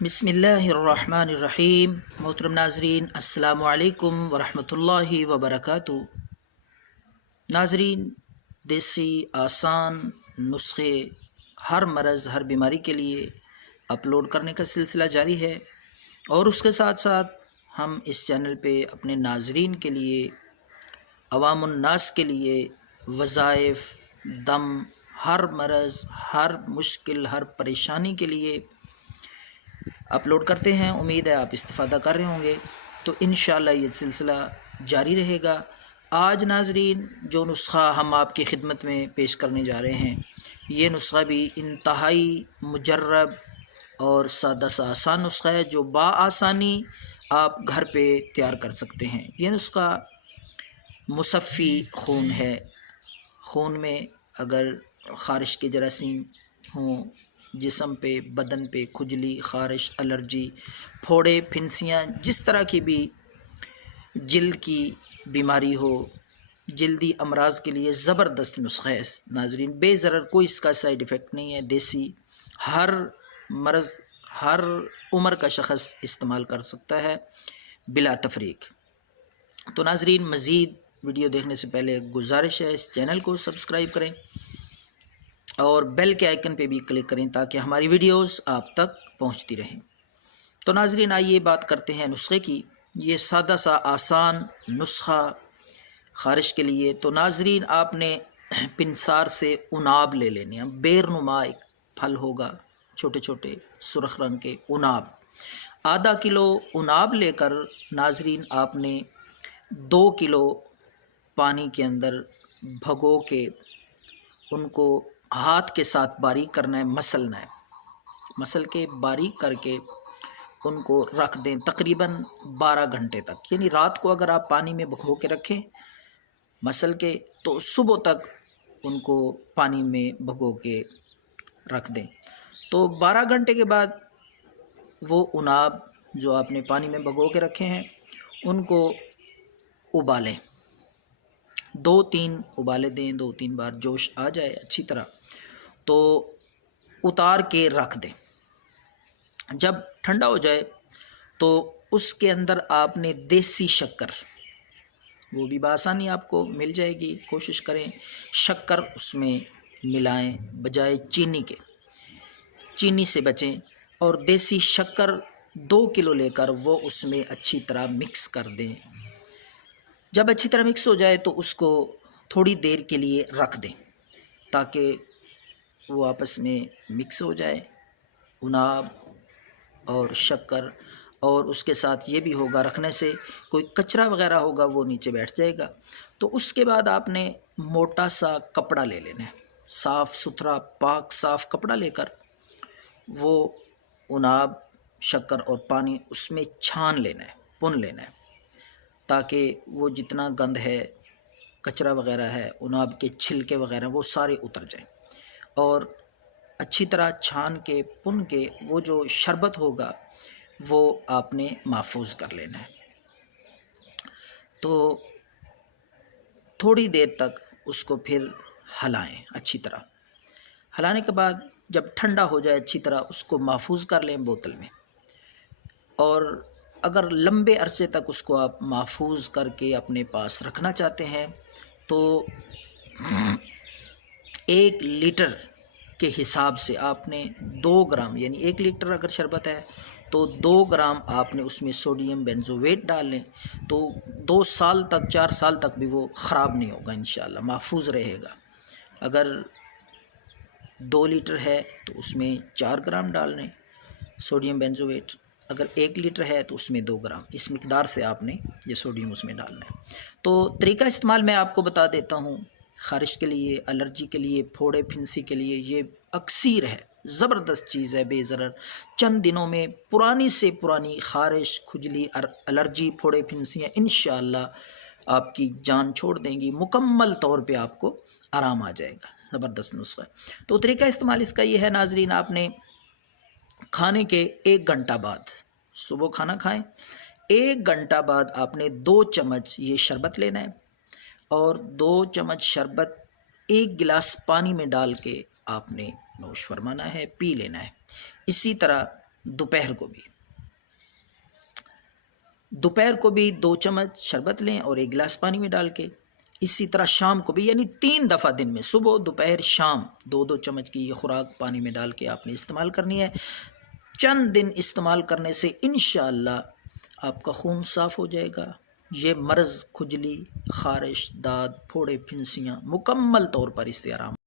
بسم اللہ الرحمن الرحیم۔ محترم ناظرین، السلام علیکم ورحمۃ اللہ وبرکاتہ۔ ناظرین، دیسی آسان نسخے ہر مرض ہر بیماری کے لیے اپلوڈ کرنے کا سلسلہ جاری ہے، اور اس کے ساتھ ساتھ ہم اس چینل پہ اپنے ناظرین کے لیے، عوام الناس کے لیے وظائف، دم، ہر مرض، ہر مشکل، ہر پریشانی کے لیے اپلوڈ کرتے ہیں۔ امید ہے آپ استفادہ کر رہے ہوں گے، تو انشاءاللہ یہ سلسلہ جاری رہے گا۔ آج ناظرین جو نسخہ ہم آپ کی خدمت میں پیش کرنے جا رہے ہیں، یہ نسخہ بھی انتہائی مجرب اور سادہ سا آسان نسخہ ہے، جو بآسانی آپ گھر پہ تیار کر سکتے ہیں۔ یہ نسخہ مصفی خون ہے۔ خون میں اگر خارش کے جراثیم ہوں، جسم پہ، بدن پہ کھجلی، خارش، الرجی، پھوڑے، پھنسیاں، جس طرح کی بھی جلد کی بیماری ہو، جلدی امراض کے لیے زبردست نسخہ ہے ناظرین، بے ضرر، کوئی اس کا سائیڈ ایفیکٹ نہیں ہے، دیسی، ہر مرض ہر عمر کا شخص استعمال کر سکتا ہے بلا تفریق۔ تو ناظرین، مزید ویڈیو دیکھنے سے پہلے گزارش ہے، اس چینل کو سبسکرائب کریں اور بیل کے آئیکن پہ بھی کلک کریں تاکہ ہماری ویڈیوز آپ تک پہنچتی رہیں۔ تو ناظرین، آئیے بات کرتے ہیں نسخے کی۔ یہ سادہ سا آسان نسخہ خارش کے لیے، تو ناظرین آپ نے پنسار سے اناب لے لینے ہیں۔ بیر نما ایک پھل ہوگا، چھوٹے چھوٹے سرخ رنگ کے اناب، آدھا کلو اناب لے کر ناظرین آپ نے 2 کلو پانی کے اندر بھگو کے ان کو ہاتھ کے ساتھ باریک کرنا ہے، مسلنا ہے، مسل کے باریک کر کے ان کو رکھ دیں تقریباً 12 گھنٹے تک۔ یعنی رات کو اگر آپ پانی میں بھگو کے رکھیں مسل کے، تو صبح تک ان کو پانی میں بھگو کے رکھ دیں۔ تو 12 گھنٹے کے بعد وہ اناب جو آپ نے پانی میں بھگو کے رکھے ہیں ان کو ابالیں، 2-3 ابالے دیں، 2-3 بار جوش آ جائے اچھی طرح، تو اتار کے رکھ دیں۔ جب ٹھنڈا ہو جائے تو اس کے اندر آپ نے دیسی شکر، وہ بھی بآسانی آپ کو مل جائے گی، کوشش کریں شکر اس میں ملائیں بجائے چینی کے، چینی سے بچیں، اور دیسی شکر 2 کلو لے کر وہ اس میں اچھی طرح مکس کر دیں۔ جب اچھی طرح مکس ہو جائے تو اس کو تھوڑی دیر کے لیے رکھ دیں تاکہ وہ آپس میں مکس ہو جائے، اناب اور شکر، اور اس کے ساتھ یہ بھی ہوگا رکھنے سے کوئی کچرا وغیرہ ہوگا وہ نیچے بیٹھ جائے گا۔ تو اس کے بعد آپ نے موٹا سا کپڑا لے لینا ہے، صاف ستھرا پاک صاف کپڑا لے کر وہ اناب، شکر اور پانی اس میں چھان لینا ہے، پن لینا ہے، تاکہ وہ جتنا گند ہے، کچرا وغیرہ ہے، اناب کے چھلکے وغیرہ، وہ سارے اتر جائیں، اور اچھی طرح چھان کے پن کے وہ جو شربت ہوگا وہ آپ نے محفوظ کر لینا ہے۔ تو تھوڑی دیر تک اس کو پھر ہلائیں، اچھی طرح ہلانے کے بعد جب ٹھنڈا ہو جائے اچھی طرح اس کو محفوظ کر لیں بوتل میں، اور اگر لمبے عرصے تک اس کو آپ محفوظ کر کے اپنے پاس رکھنا چاہتے ہیں تو 1 لیٹر کے حساب سے آپ نے 2 گرام، یعنی 1 لیٹر اگر شربت ہے تو 2 گرام آپ نے اس میں سوڈیم بینزویٹ ڈال لیں، تو 2 سال تک 4 سال تک بھی وہ خراب نہیں ہوگا، انشاءاللہ محفوظ رہے گا۔ اگر 2 لیٹر ہے تو اس میں 4 گرام ڈال لیں سوڈیم بینزویٹ، اگر 1 لیٹر ہے تو اس میں 2 گرام، اس مقدار سے آپ نے یہ سوڈیم اس میں ڈالنا ہے۔ تو طریقہ استعمال میں آپ کو بتا دیتا ہوں۔ خارش کے لیے، الرجی کے لیے، پھوڑے پھنسی کے لیے یہ اکسیر ہے، زبردست چیز ہے، بے ضرر، چند دنوں میں پرانی سے پرانی خارش، کھجلی، الرجی، پھوڑے پھنسیاں انشاءاللہ آپ کی جان چھوڑ دیں گی، مکمل طور پہ آپ کو آرام آ جائے گا، زبردست نسخہ ہے۔ تو طریقہ استعمال اس کا یہ ہے ناظرین، آپ نے کھانے کے 1 گھنٹہ بعد، صبح کھانا کھائیں 1 گھنٹہ بعد آپ نے 2 چمچ یہ شربت لینا ہے، اور 2 چمچ شربت 1 گلاس پانی میں ڈال کے آپ نے نوش فرمانا ہے، پی لینا ہے۔ اسی طرح دوپہر کو بھی 2 چمچ شربت لیں اور 1 گلاس پانی میں ڈال کے. اسی طرح شام کو بھی، یعنی 3 دفعہ دن میں، صبح دوپہر شام 2 چمچ کی یہ خوراک پانی میں ڈال کے آپ نے استعمال کرنی ہے. چند دن استعمال کرنے سے انشاءاللہ آپ کا خون صاف ہو جائے گا. یہ مرض، کھجلی، خارش، داد، پھوڑے، پھنسیاں مکمل طور پر اس سے آرام